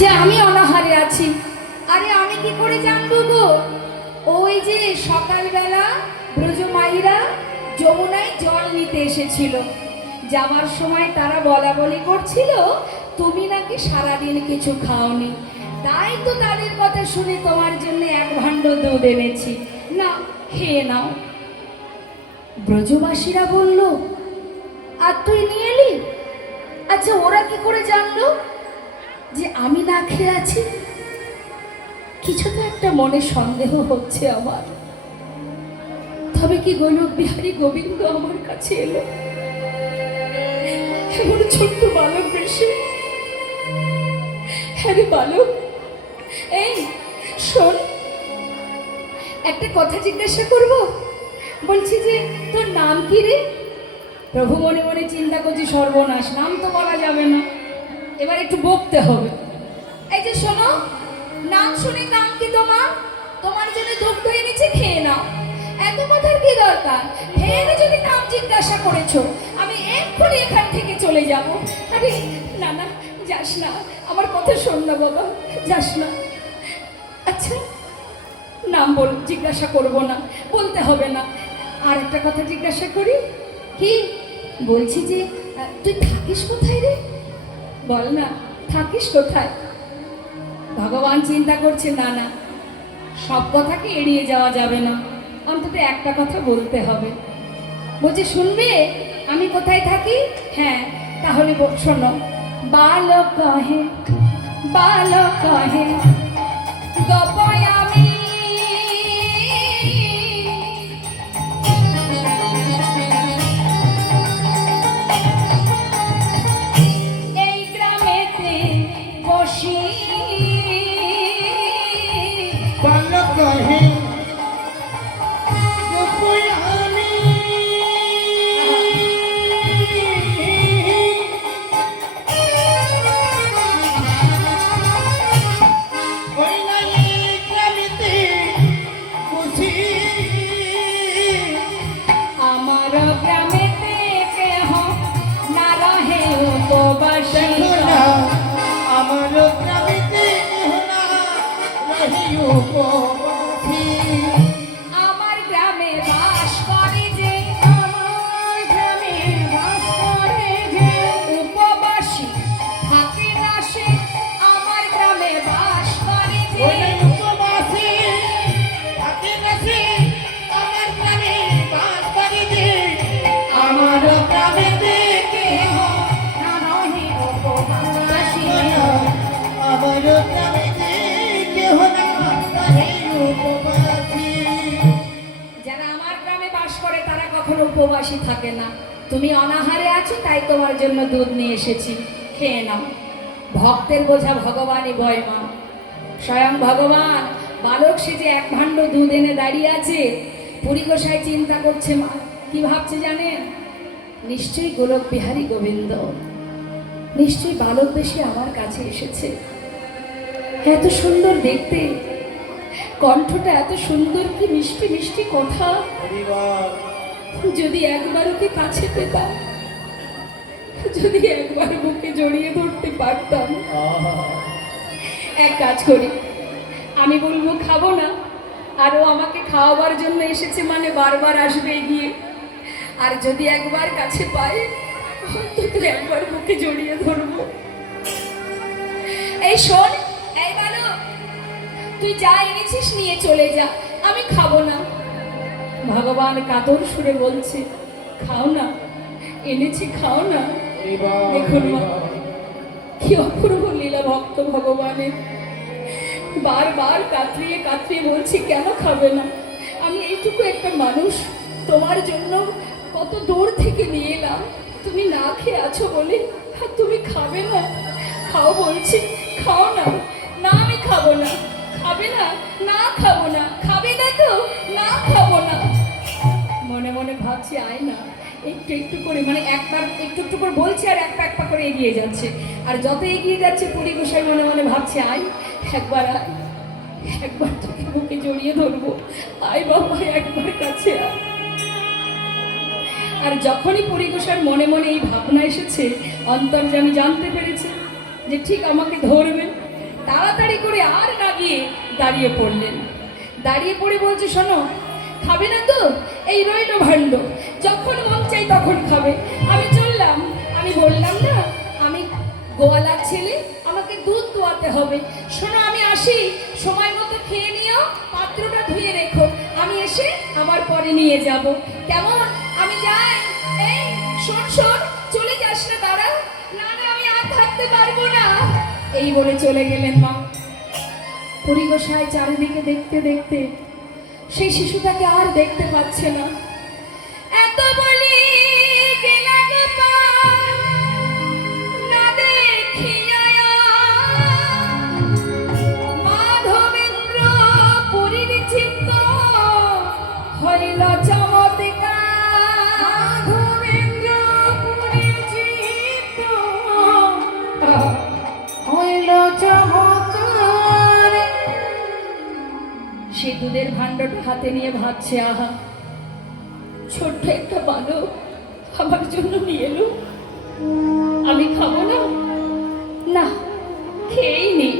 যে আমি অনাহারে আছি। আরে আমি কি করে জানবো গো? ওই যে সকালবেলা ব্রজমাইরা যমুনায় জল নিতে এসেছিল, যাওয়ার সময় তারা বলা বলি করছিল তুমি নাকি সারাদিন কিছু খাওনি, তাই তো তাদের কথা শুনে তোমার জন্য এক ভাণ্ড দুধ এনেছি, না খেয়ে নাও। ব্রজবাসীরা বলল আর তুই নিয়ে এলি? আচ্ছা ওরা কি করে জানলো যে আমি না খেয়ে আছি? কিছু তো একটা মনে সন্দেহ হচ্ছে আমার। তবে কি গোলক বিহারী গোবিন্দ আমার কাছে এলো এমন ছোট্ট বালক বেশে? হ্যাঁ রে বালক, এই শোন, একটা কথা জিজ্ঞাসা করব। বলছি যে তোর নাম কি রে? প্রভু মনে মনে চিন্তা করছি সর্বনাশ, নাম তো বলা যাবে না, এবার একটু বকতে হবে। এই যে শোনো, নাম শুনে নাম কি তোমার? তোমার জন্য দুগ্ধ এনেছে, খেয়ে নাও। এত কথার কি দরকার? ফের যদি নাম জিজ্ঞাসা করেছো আমি এক্ষুনি এখান থেকে চলে যাব। আরে না না, যাস না, আমার কথা শোন না বাবা, যাস না। আচ্ছা নাম বল, জিজ্ঞাসা করব না, বলতে হবে না। আর একটা কথা জিজ্ঞাসা করি, কি বলছি যে তুই থাকিস কোথায় রে? বল না, থাকিস কোথায়? ভগবান চিন্তা করছে না না, সব কথাকে এড়িয়ে যাওয়া যাবে না, অন্তত একটা কথা বলতে হবে। বলছে শুনবে আমি কোথায় থাকি? হ্যাঁ তাহলে শোনো। বালক কহে, বালক কহে গপয় আমি, এই গ্রামেতে বসি। বালক কহে গপয় আমি, ওই নাই গ্রামেতে বসি। আমার গ্রামেতে কেহ না রহে উপবাসী। দেখো না আমার গ্রামেতে না রহি উপবাসী। আমার গ্রামে বাস করে যে, আমার গ্রামে বাস করে যে উপবাসী থাকে না সে। আমার গ্রামে বাস করে যে, ওই নাই উপবাসী থাকে না সে, আমার গ্রামে বাস করে যে। আমার গ্রামেতে কেহ না রহে উপবাসী। আমার গ্রামেতে কেহ না রহি উপবাসী। যারা আমার গ্রামে বাস করে তারা কখনো উপবাসী থাকে না। তুমি অনাহারে আছো তাই তোমার জন্য দুধ নিয়ে এসেছি, খেয়ে নাও। ভক্তের বোঝা ভগবানই বয় মা। স্বয়ং ভগবান বালক সে যে এক ভাণ্ড দুধ এনে দাঁড়িয়ে আছে। পুরী গোসাই চিন্তা করছে, মা কি ভাবছে জানেন? নিশ্চয়ই গোলক বিহারী গোবিন্দ, নিশ্চয়ই বালক বেশে আমার কাছে এসেছে। এত সুন্দর দেখতে, কণ্ঠটা এত সুন্দর, কি মিষ্টি মিষ্টি কথা। যদি একবার ওকে কাছে পেতাম, যদি একবার বুকে জড়িয়ে ধরতে পারতাম। এক কাজ করি, আমি বলবো খাবো না, আর ও আমাকে খাওয়াবার জন্য এসেছে মানে বারবার আসবে এগিয়ে। আর যদি একবার কাছে পাই, অন্তত একবার বুকে জড়িয়ে ধরবো। এই শোন, এই বালক, তুই যা এনেছিস নিয়ে চলে যা, আমি খাবো না। ভগবান কাতর সুরে বলছে খাও না, এনেছি খাও না। দেখুন মা, কি অপূর্ব লীলা ভক্ত ভগবানের। বারবার কাতরিয়ে কাতরিয়ে বলছি কেন খাবে না? আমি এইটুকু একটা মানুষ, তোমার জন্য কত দূর থেকে নিয়ে এলাম, তুমি না খেয়ে আছো বলে আর তুমি খাবে না? খাও বলছি, খাও না। না আমি খাবো না। খাবে না? না খাবো না। খাবে না তো? না খাবো না। মনে মনে ভাবছি আয় না, একটু একটু করে, মানে একবার একটু একটু করে বলছে আর এক পা করে এগিয়ে যাচ্ছে। আর যত এগিয়ে যাচ্ছে পুরী গোসাই মনে মনে ভাবছে আয়, একবার আয়, একবার তোকে বুকে জড়িয়ে ধরবো, আয় বাবা একবার কাছে আয়। আর যখনই পুরী গোসাইর মনে মনে এই ভাবনা এসেছে, অন্তর্যামী জানতে পেরেছে যে ঠিক আমাকে ধরবে, তাড়াতাড়ি করে আর না গিয়ে দাঁড়িয়ে পড়লেন। দাঁড়িয়ে পড়ে বলছে, শোনো, খাবে না তো? এই রইল ভাণ্ড, যখন মন চাই তখন খাবে। আমি চললাম। আমি বললাম না, আমি গোয়ালার ছেলে, আমাকে দুধ দোয়াতে হবে। শোনো, আমি আসি, সময় মতো খেয়ে নিও, পাত্রটা ধুয়ে রেখো, আমি এসে আবার পরে নিয়ে যাব। কেমন? আমি যাই। এই শোন শোন, চলে যাস না, দাঁড়া। না না, আমি আর থাকতে পারবো না। এই বলে চলে গেলেন মা। হরিগোসাই চারিদিকে দেখতে দেখতে সেই শিশুটাকে আর দেখতে পাচ্ছে না। এত বলি গেলাম মা, না দেখিয়া মাধবেন্দ্র পুরীর চিত্ত হইল চমৎকার। মাধবেন্দ্র পুরীর চিত্ত হইল চমৎকার। সে দুধের ভাণ্ডটা হাতে নিয়ে ভাবছে, আহা, ছোট্ট একটা বালক আমার জন্য নিয়ে এলো, আমি খাবো না? না, খেয়েই নেই।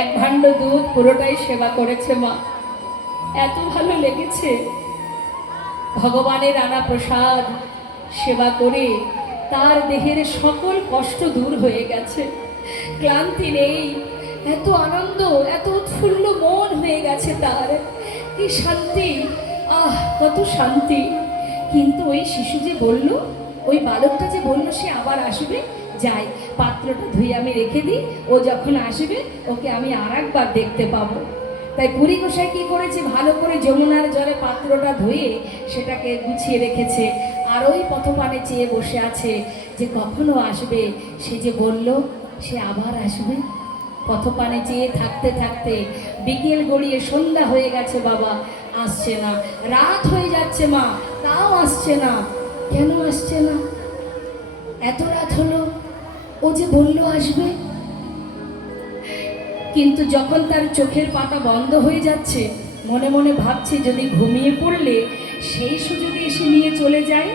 এক ভাণ্ড দুধ পুরোটাই সেবা করেছে মা, এত ভালো লেগেছে। ভগবানের আনা প্রসাদ সেবা করে তার দেহের সকল কষ্ট দূর হয়ে গেছে, ক্লান্তি নেই, এত আনন্দ, এত উৎফুল্ল মন হয়ে গেছে তার। কি শান্তি, আহ, কত শান্তি। কিন্তু ওই শিশু যে বলল, ওই বালকটা যে বলল সে আবার আসবে, যাই, পাত্রটা ধুয়ে আমি রেখে দিই, ও যখন আসবে ওকে আমি আর একবার দেখতে পাবো। তাই পুরী গোসাই কি করেছে, ভালো করে যমুনার জলে পাত্রটা ধুয়ে সেটাকে গুছিয়ে রেখেছে। আর ওই পথপানে চেয়ে বসে আছে যে কখনো আসবে, সে যে বলল সে আবার আসবে। পথপানে চেয়ে থাকতে থাকতে বিকেল গড়িয়ে সন্ধ্যা হয়ে গেছে, বাবা আসছে না। রাত হয়ে যাচ্ছে মা, তাও আসছে না। কেন আসছে না? এত রাত হলো, ও যে বলল আসবে। কিন্তু যখন তার চোখের পাতা বন্ধ হয়ে যাচ্ছে, মনে মনে ভাবছে যদি ঘুমিয়ে পড়লে সেই সুযোগে এসে নিয়ে চলে যায়,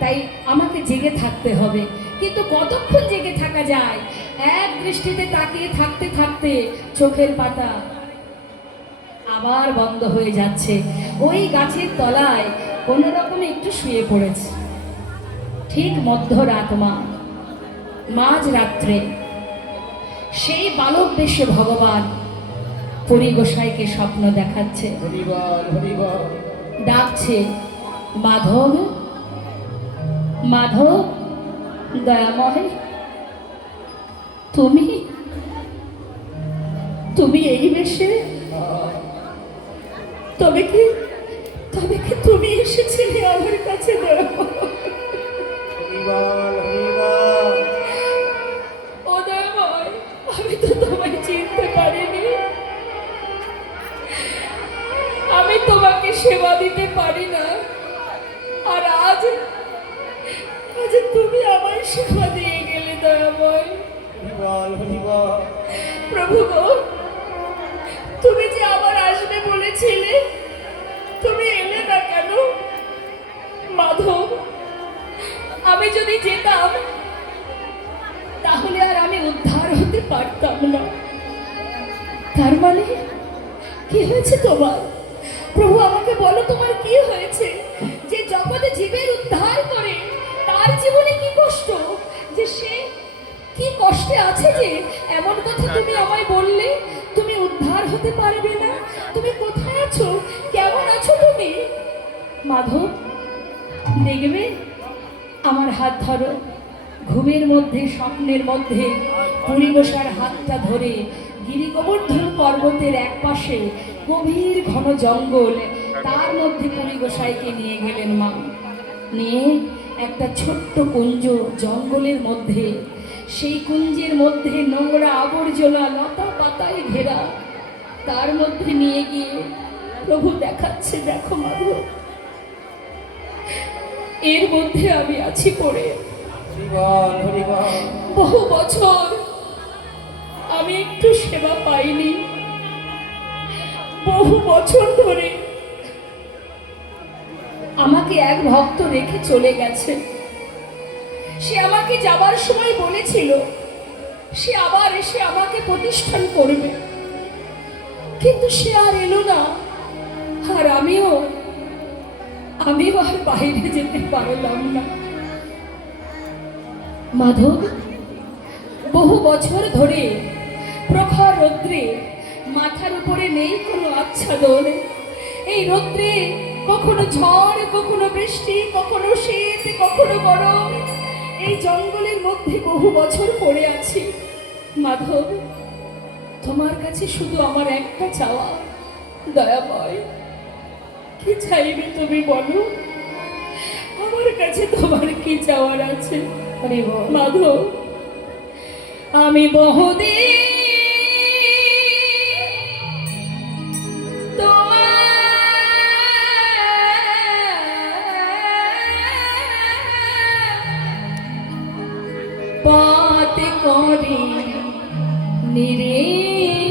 তাই আমাকে জেগে থাকতে হবে। কিন্তু কতক্ষণ জেগে থাকা যায়? এক দৃষ্টিতে তাকিয়ে থাকতে থাকতে চোখের পাতা আবার বন্ধ হয়ে যাচ্ছে। ওই গাছের তলায় কোনো রকমে একটু শুয়ে পড়েছে। ঠিক মধ্যরাত, মাঝ রাত্রে সেই বালক বেশে ভগবান পুরী গোসাইকে স্বপ্ন দেখাচ্ছে, ডাকছে, মাধব, মাধব, দয়াময়, তুমি তুমি এই বেশে? তবে কি তুমি এসেছিলে আমার কাছে? ও দয়াময়, আমি তো তোমায় চিনতে পারিনি, আমি তোমাকে সেবা দিতে পারি না, আর আজ তুমি আমায় সেবা দিয়ে গেলে দয়াময়। প্রভু গো, তুমি যে আবার আসবে বলেছিলে, তুমি এলে না কেন? মাধব, আমি যদি যেতাম তাহলে আর আমি উদ্ধার হতে পারতাম না। তার মানে কি হয়েছে তোমার? প্রভু আমাকে বলো, তোমার কি হয়েছে যে জগতে জীবের উদ্ধার করে তার জীবনে কি কষ্ট, যে সে কি কষ্টে আছে যে এমন কথা তুমি আমায় বললে? তুমি উদ্ধার হতে পারবে না? তুমি কোথায় আছো? কেমন আছো তুমি? মাধব, দেখবে, আমার হাত ধরো। ঘুমের মধ্যে, স্বপ্নের মধ্যে পুরী গোসার হাতটা ধরে গিরি গোবর্ধন পর্বতের এক পাশে গভীর ঘন জঙ্গল, তার মধ্যে পুরী গোসাইকে নিয়ে গেলেন মা। নিয়ে একটা ছোট্ট কুঞ্জ জঙ্গলের মধ্যে, সেই কুঞ্জের মধ্যে নোংরা আবর্জনা লতা পাতায় ঘেরা, তার মধ্যে নিয়ে গিয়ে প্রভু দেখাচ্ছে, দেখো মাধব, এর মধ্যে আমি আছি পড়ে। বহু বছর আমি একটু সেবা পাইনি, বহু বছর ধরে আমাকে এক ভক্ত রেখে চলে গেছে। সে আমাকে যাবার সময় বলেছিল সে আবার এসে আমাকে প্রতিষ্ঠান করবে, কিন্তু সে আর এলো না। আর আমিও আর বাইরে যেতে পারলাম না। মাধব, বহু বছর ধরে প্রখর রৌদ্রে মাথার উপরে নেই কোনো আচ্ছাদন। এই রৌদ্রে কখনো ঝড়, কখনো বৃষ্টি, কখনো শীত, কখনো গরম, এই জঙ্গলের মধ্যে বহু বছর পড়ে আছি। মাধব, তোমার কাছে শুধু আমার একটা চাওয়া, দয়াময়, কি চাইবে তুমি বলো? আমার কাছে তোমার কি চাওয়ার আছে? মাধব, আমি বহুদিন পথ করে নিরীক্ষা,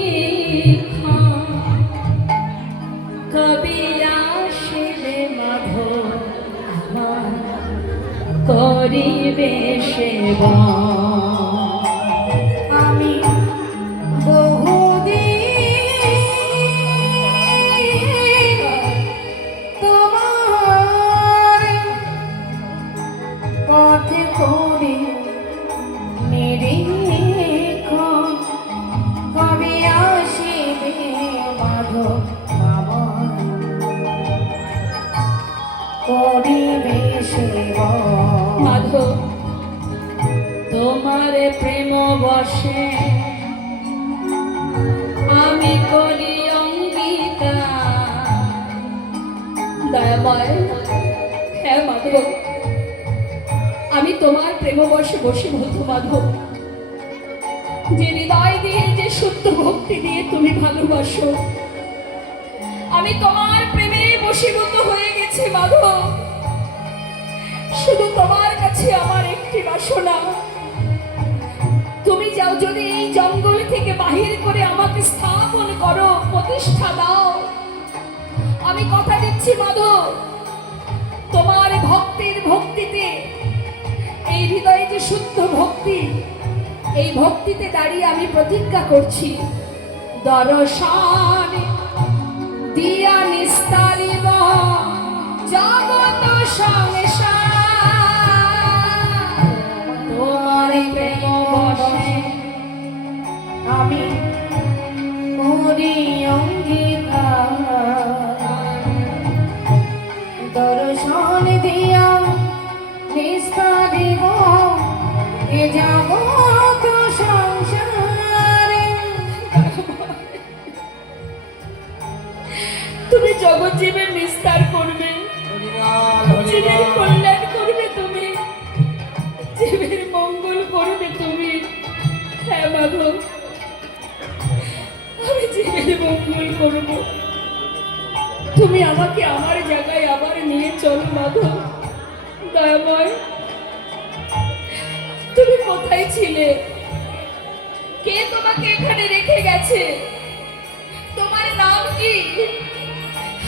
কবি আসিবে মাধব করিবে সেবা। আমি বহুদিন তোমার পথে করে নিরীক্ষণ, কবে আসিবে মাধব আমার করিবে সেবা। মাধব, তোমার প্রেম বসে আমি করি অঙ্গীকার। দয়াময়, হ্যাঁ মাধব, আমি তোমার প্রেম বসে বশীভূত। মাধব, যে হৃদয় দিয়ে, যে শুদ্ধ ভক্তি দিয়ে তুমি ভালোবাসো, আমি তোমার প্রেমে বশীভূত হয়ে গেছি। মাধব, শুধু তোমার কাছে আমার একটি বাসনা, তুমি যাও যদি এই জঙ্গল থেকে বাহির করে আমাকে স্থাপন করো, প্রতিষ্ঠা দাও। আমি কথা দিচ্ছি মাধব, তোমার ভক্তির ভক্তিতে, এই হৃদয়ে যে শুদ্ধ ভক্তি, এই ভক্তিতে দাঁড়িয়ে আমি প্রতিজ্ঞা করছি, দর্শন দিয়া নিস্তারিব জগৎ সংসার। তোমার প্রেম বশে আমি করি অঙ্গীকার, দর্শন দিয়া নিস্তারিব এ জগৎ সংসারে। তুমি জগৎ জীবের নিস্তার করবে, জীবের কল্যাণ করবে তুমি, জীবের মঙ্গল করবে তুমি। হ্যাঁ মাধব, আমি জীবের মঙ্গল করব। তুমি আমাকে আমার জায়গায় আবার নিয়ে চলো মাধব। দয়াময়, তুমি কোথায় ছিলে? কে তোমাকে এখানে রেখে গেছে? তোমার নাম কি?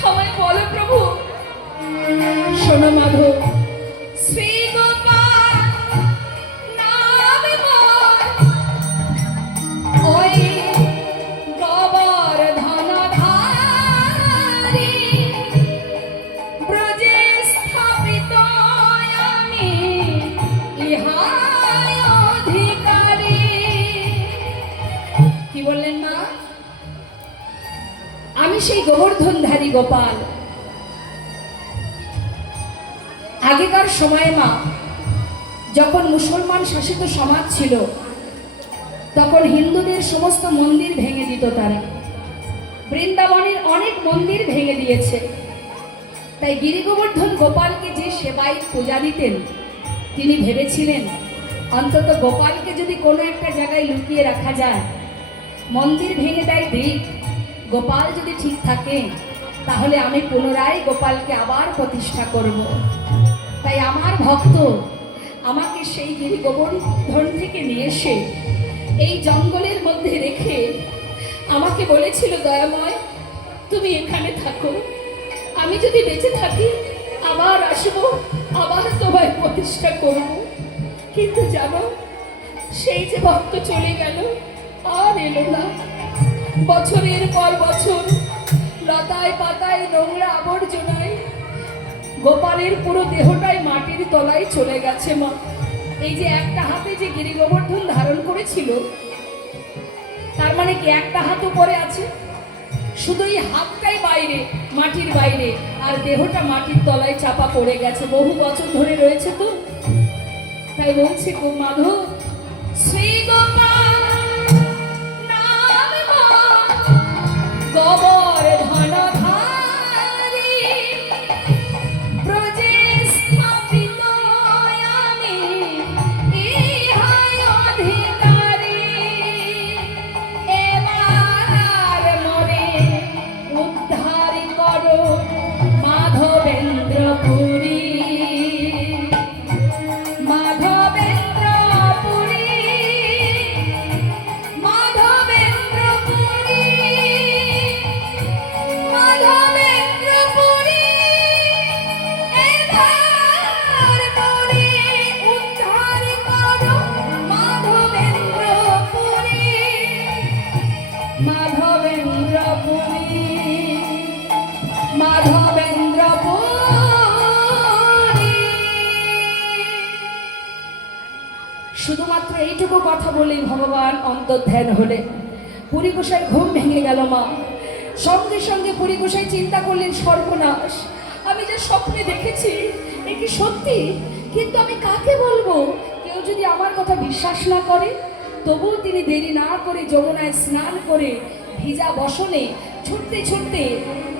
আমায় বলো প্রভু। শোনো মাধব, শ্রী গোপাল নাম মোর, ওই গোবর্ধন ধারী, ব্রজে স্থাপিত আমি ইহার অধিকারী। কি বললেন মা? আমি সেই গোবর্ধনধারী গোপাল। আগেকার সময়ে মা, যখন মুসলমান শাসিত সমাজ ছিল, তখন হিন্দুদের সমস্ত মন্দির ভেঙে দিত তারা। বৃন্দাবনের অনেক মন্দির ভেঙে দিয়েছে। তাই গিরি গোবর্ধন গোপালকে যে সেবায় পূজা দিতেন, তিনি ভেবেছিলেন অন্তত গোপালকে যদি কোনো একটা জায়গায় লুকিয়ে রাখা যায়, মন্দির ভেঙে দেয় দিক, গোপাল যদি ঠিক থাকে, তাহলে আমি পুনরায় গোপালকে আবার প্রতিষ্ঠা করব। তাই আমার ভক্ত আমাকে সেই গিরি গোবর্ধন থেকে নিয়ে এসে এই জঙ্গলের মধ্যে রেখে আমাকে বলেছিল, দয়াময় তুমি এখানে থাকো, আমি যদি বেঁচে থাকি আবার আসবো, আবার তোমায় প্রতিষ্ঠা করব। কিন্তু জানো, সেই যে ভক্ত চলে গেল, আর এলো না। বছরের পর বছর লতায় পাতায় নোংরা আবর্জনায় গোপালের পুরো দেহটাই মাটির তলায় চলে গেছে মা। এই যে একটা হাতে যে গিরি গোবর্ধন ধারণ করেছিল, তার মানে কি একটা হাত উপরে আছে, শুধু এই হাতটাই বাইরে, মাটির বাইরে, আর দেহটা মাটির তলায় চাপা পড়ে গেছে, বহু বছর ধরে রয়েছে তো। তাই বলছে গো মাধব, শ্রী গোপাল নাম গোবর্ধন ধারী, ব্রজে স্থাপিত আমি ইহাই অধিকারী। এবার মোরে উদ্ধার করো মাধবেন্দ্রপুরী, মাধবেন্দ্রপুরী, মাধবেন্দ্রপুরী, মাধবেন্দ্রপুরী। এবার মোরে উদ্ধার করো মাধবেন্দ্রপুরী, মাধবেন্দ্রপুরী, মাধবেন্দ্রপুরী। শুধুমাত্র এইটুকু কথা বলেই ভগবান অন্তর্ধ্যান হলেন। পুরী গোসাই ঘুম ভেঙে গেল মা। সঙ্গে সঙ্গে পুরী গোসাই চিন্তা করলেন, সর্বনাশ, আমি যে স্বপ্নে দেখেছি এ কি সত্যি? কিন্তু আমি কাকে বলবো? কেউ যদি আমার কথা বিশ্বাস না করে। তবুও তিনি দেরি না করে যমুনায় স্নান করে ভিজা বসনে ছুটতে ছুটতে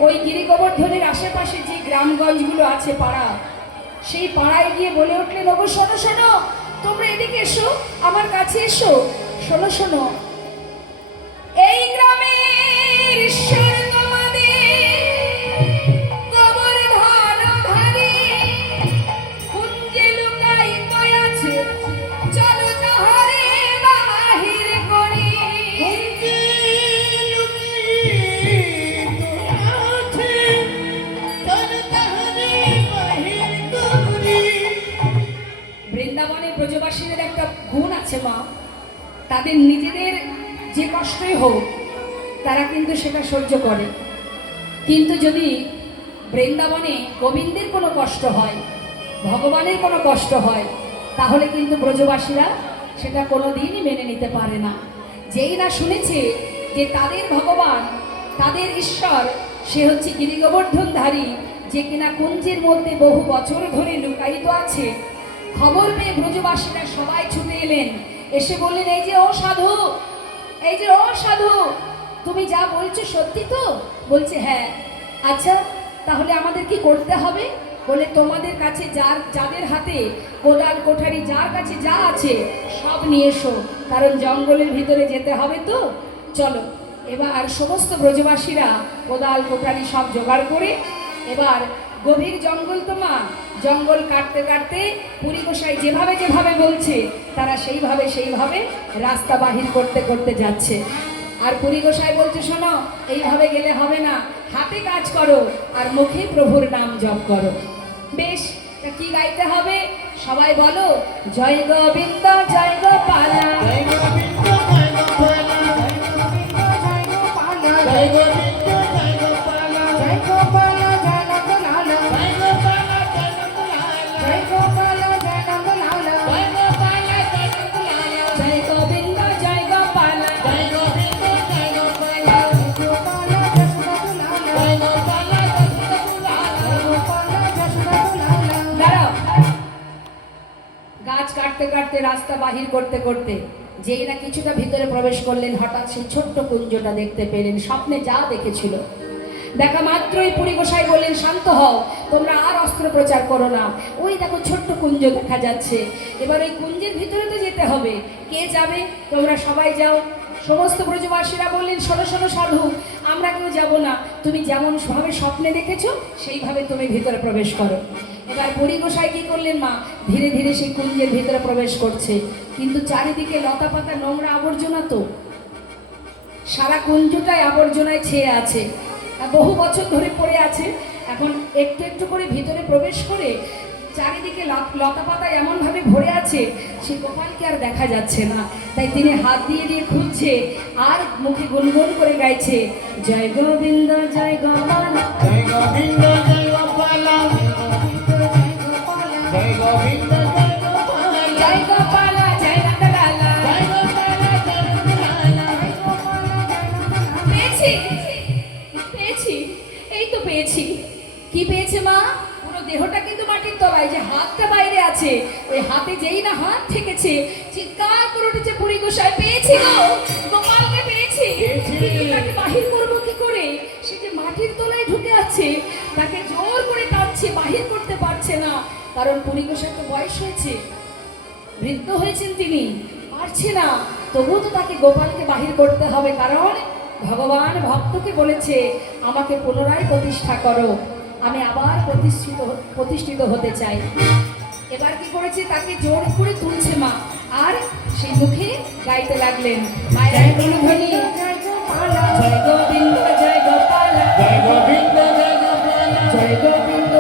ওই গিরি গোবর্ধনের আশেপাশে যে গ্রামগঞ্জগুলো আছে, পাড়া, সেই পাড়ায় গিয়ে বলে উঠলেন, ওগো শোনো শোনো, তোমরা এদিকে এসো, আমার কাছে এসো, শোনো শোনো, এই গ্রামের ঈশ্বর তোমাদের গোবর্ধনধারী কুঞ্জে লুকায়িত আছে, চলো তাহারে বাহির করি। বৃন্দাবনে ব্রজবাসীদের একটা গুণ আছে মা, তাদের নিজেদের যে কষ্টই হোক তারা কিন্তু সেটা সহ্য করে, কিন্তু যদি বৃন্দাবনে গোবিন্দের কোনো কষ্ট হয়, ভগবানের কোনো কষ্ট হয়, তাহলে কিন্তু ব্রজবাসীরা সেটা কোনো দিনই মেনে নিতে পারে না। যেই না শুনেছে যে তাদের ভগবান, তাদের ঈশ্বর, সে হচ্ছে গিরি গোবর্ধনধারী, যে কিনা কুঞ্জের মধ্যে বহু বছর ধরে লুকায়িত আছে, খবর পেয়ে ব্রজবাসীরা সবাই ছুটে এলেন, এসে বললেন, এই যে ও সাধু, এই যে ও সাধু, তুমি যা বলছো সত্যি তো? বলছে হ্যাঁ। আচ্ছা, তাহলে আমাদের কি করতে হবে? বলে, তোমাদের কাছে যাদের হাতে কোদাল কোঠারি, যার কাছে যা আছে সব নিয়ে এসো, কারণ জঙ্গলের ভিতরে যেতে হবে তো। চলো। এবার সমস্ত ব্রজবাসীরা কোদাল কোঠারি সব জোগাড় করে, এবার গভীর জঙ্গল তো মা, জঙ্গল কাটতে কাটতে পুরী গোসাই যেভাবে যেভাবে বলছে তারা সেইভাবে সেইভাবে রাস্তা বাহির করতে করতে যাচ্ছে। আর পুরী গোসাই বলছে, শোনো, এইভাবে গেলে হবে না, হাতে কাজ করো আর মুখে প্রভুর নাম জপ করো। বেশ, তা কি গাইতে হবে? সবাই বলো, জয় গোবিন্দ জয় গোপালা, জয় গোবিন্দ জয় গোপালা, জয় গোবিন্দ জয় গোপালা, জয় গোপালা জয় নন্দলালা, জয় গোপালা জয় নন্দলালা, জয় গোপালা জয় নন্দলালা, জয় গোপালা জয় নন্দলালা, জয় গোবিন্দ জয় গোপালা, জয় গোবিন্দ জয় গোপালা, গোপালা যশোদালালা, জয় গোপালা যশোদালালা, গোপালা যশোদালালা। দাঁড়াও। গাছ কাটতে কাটতে রাস্তা বাহির করতে করতে যেই না কিছুটা ভিতরে প্রবেশ করলেন, হঠাৎ সেই ছোট্ট কুঞ্জটা দেখতে পেলেন। স্বপ্নে যা দেখেছিল, দেখা মাত্রই পুরী গোসাই বললেন, শান্ত হও, তোমরা আর অস্ত্র প্রচার করো না, ওই দেখো ছোট্ট কুঞ্জ দেখা যাচ্ছে। এবার ওই কুঞ্জের ভিতরে তো যেতে হবে, কে যাবে? তোমরা সবাই যাও। সমস্ত ব্রজবাসীরা বললেন, শোনো শোনো সাধু, আমরা কেউ যাব না, তুমি যেমন ভাবে স্বপ্নে দেখেছো সেইভাবে তুমি ভিতরে প্রবেশ করো। এবার পুরী গোসাই কি করলেন মা, ধীরে ধীরে সেই কুঞ্জের ভিতরে প্রবেশ করছে, কিন্তু চারিদিকে লতা পাতা নোংরা আবর্জনা, তো সারা কুঞ্জটাই আবর্জনায় ছেয়ে আছে, আর বহু বছর ধরে পড়ে আছে। এখন একটু একটু করে ভিতরে প্রবেশ করে চারিদিকে লতা পাতা এমন ভাবে ভরে আছে সে গোপালকে আর দেখা যাচ্ছে না। তাই তিনি হাত দিয়ে দিয়ে খুঁজছে আর মুখে গুনগুন করে গাইছে, জয় গোবিন্দ জয় গোপাল, জয় গোবিন্দ জয় গোপাল, জয় গোবিন্দ জয় গোপাল, জয় গোপাল জয় নন্দলালা। জয় গোপাল জয় গোপাল। পেয়েছি পেয়েছি, এই তো পেয়েছি। কি পেয়েছে মা? পুরো দেহটা কিন্তু মাটির তলায়, যে হাতটা বাইরে আছে ওই হাতে যেই না হাত ঠেকেছে চিৎকার করে উঠেছে পুরী গোসাই, পেয়েছি গো, গোপালকে পেয়েছি। কিন্তু তাকে বাহির করবো কি করে? সে যে মাটির তলায় ঢুকে আছে, তাকে জোর করে টানছে, বাহির করতে পারছে না। কারণ পুরী গোসাই তো বয়স হয়েছে, বৃদ্ধ হয়েছেন তিনি, পারছে না। তবুও তো তাকে গোপালকে বাহির করতে হবে, কারণ ভগবান ভক্তকে বলেছে আমাকে পুনরায় প্রতিষ্ঠা করো, আমি আবার প্রতিষ্ঠিত হতে চাই। এবার কি করেছে? তাকে জোর করে তুলছে মা, আর সেই মুখে গাইতে লাগলেন, মায়ের গুণধ্বনি, জয় গোপাল জয় গোবিন্দ জয় গোপাল, জয় গোবিন্দ জয় গোপাল, জয় গোবিন্দ।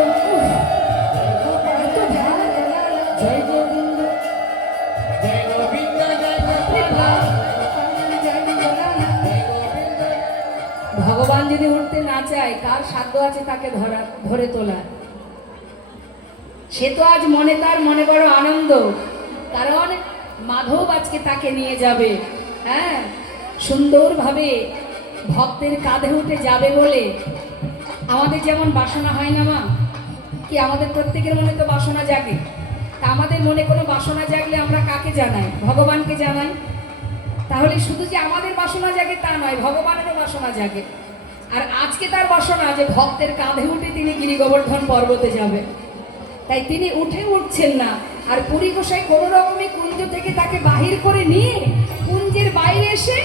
জয় গোবিন্দ, জয় গোবিন্দ জয় গোপাল, জয় গোবিন্দ। ভগবান যদি উঠতে না চায়, কার সাধ্য আছে তাকে ধরে তোলার? সে তো আজ তার মনে বড় আনন্দ, কারণ মাধব আজকে তাকে নিয়ে যাবে। হ্যাঁ, সুন্দরভাবে ভক্তের কাঁধে উঠে যাবে বলে। আমাদের যেমন বাসনা হয় না মা, কি আমাদের প্রত্যেকের মনে তো বাসনা জাগে। তা আমাদের মনে কোনো বাসনা জাগলে আমরা কাকে জানাই? ভগবানকে জানাই। তাহলে শুধু যে আমাদের বাসনা জাগে তা নয়, ভগবানেরও বাসনা জাগে। আর আজকে তার বাসনা যে ভক্তের কাঁধে উঠে তিনি গিরি গোবর্ধন পর্বতে যাবে। তাই তিনি উঠছেন না। আর পুরী গোসাই কোনো রকমে কুঞ্জ থেকে তাকে বাহির করে নিয়ে কুঞ্জের বাইরে এসে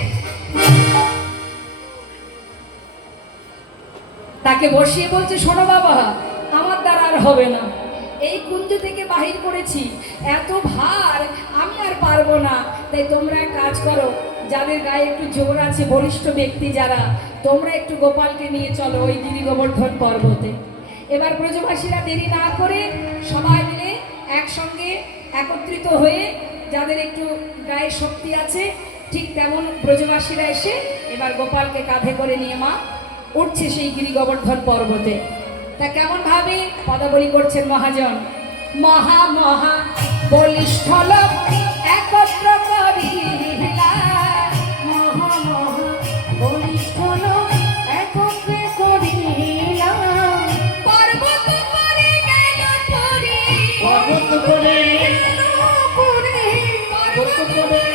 তাকে বসিয়ে বলছে, শোনো বাবা, আমার দ্বারা আর হবে না, এই কুঞ্জ থেকে বাহির করেছি, এত ভার আমি আর পারবো না। তাই তোমরা এক কাজ করো, যাদের গায়ে একটু জোর আছে, বলিষ্ঠ ব্যক্তি যারা, তোমরা একটু গোপালকে নিয়ে চলো ওই গিরি গোবর্ধন পর্বতে। এবার ব্রজবাসীরা দেরি না করে সবাই মিলে একসঙ্গে একত্রিত হয়ে, যাদের একটু গায়ে শক্তি আছে ঠিক তেমন ব্রজবাসীরা এসে এবার গোপালকে কাঁধে করে নিয়ে মা উঠছে সেই গিরি গোবর্ধন পর্বতে। তা কেমন ভাবে পদাবলী করছেন মহাজন, মহা মহা বলিষ্ঠ লোক একত্র করিলা, মহা মহা বলিষ্ঠ লোক একত্রে করিলা, পর্বত করে গেল পুরী, পর্বত করে পর্বত করে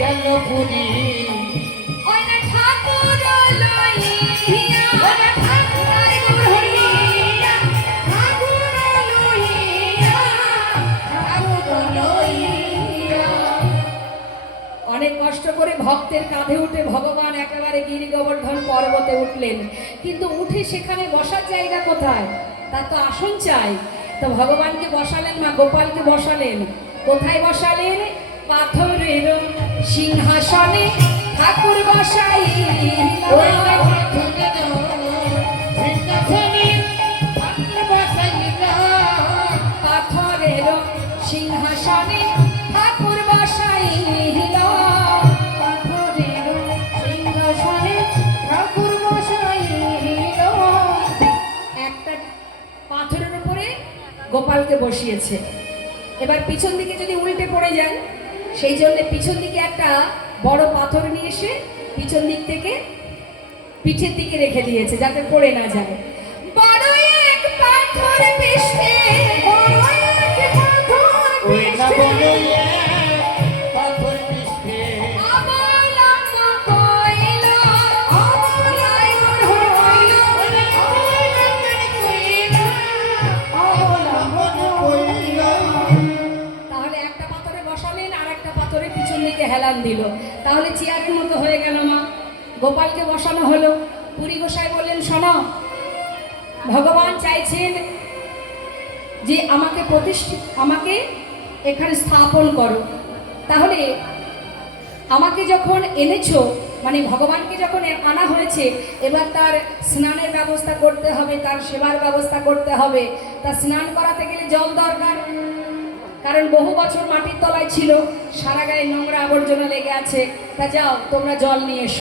গেল পুরী, ওই না ঠাকুর লইয়া, ওই না ঠাকুর লইয়া, ঠাকুর লইয়া, ঠাকুর লইয়া। অনেক কষ্ট করে ভক্তের কাঁধে উঠে ভগবান একেবারে গিরি গোবর্ধন পর্বতে উঠলেন। কিন্তু উঠে সেখানে বসার জায়গা কোথায়? তার তো আসন চাই। তো ভগবানকে বসালেন মা, গোপালকে বসালেন। কোথায় বসালেন? পাথরের সিংহাসনে ঠাকুর বসাই, ওই দেখো তুমি যাও, সিংহাসনে ঠাকুর বসাইলা, পাথরের সিংহাসনে ঠাকুর বসাইল, পাথরের সিংহাসনে ঠাকুর বসাইল। একটা পাথরের উপরে গোপালকে বসিয়েছে। এবার পিছন দিকে যদি উল্টে পড়ে যায়, সেই জন্য পিছন দিকে একটা বড় পাথর নিয়ে এসে পিছন দিক থেকে পিঠের দিকে রেখে দিয়েছে, যাতে পড়ে না যায়। বড় এক পাথর পেশে, বড় এক পাথর ওই না পেশে, বলে পাথর পিছনে অবলম্ব কইল, অবলম্ব হইল, অবলম্ব কইল। তাহলে একটা পাথরে বসালেন আর একটা পাথরে পিছন দিকে হেলান দিল, তাহলে চেয়ারের মতো হয়ে গেল মা। গোপালকে বসানো হলো। পুরী গোসাই বললেন, শোনো, ভগবান চাইছেন যে আমাকে এখানে স্থাপন করো। তাহলে আমাকে যখন এনেছো, মানে ভগবানকে যখন আনা হয়েছে, এবার তার স্নানের ব্যবস্থা করতে হবে, তার সেবার ব্যবস্থা করতে হবে। তা স্নান করাতে গেলে জল দরকার, কারণ বহু বছর মাটির তলায় ছিল, সারা গায়ে নোংরা আবর্জনা লেগে আছে। তা যাও তোমরা জল নিয়ে এসো।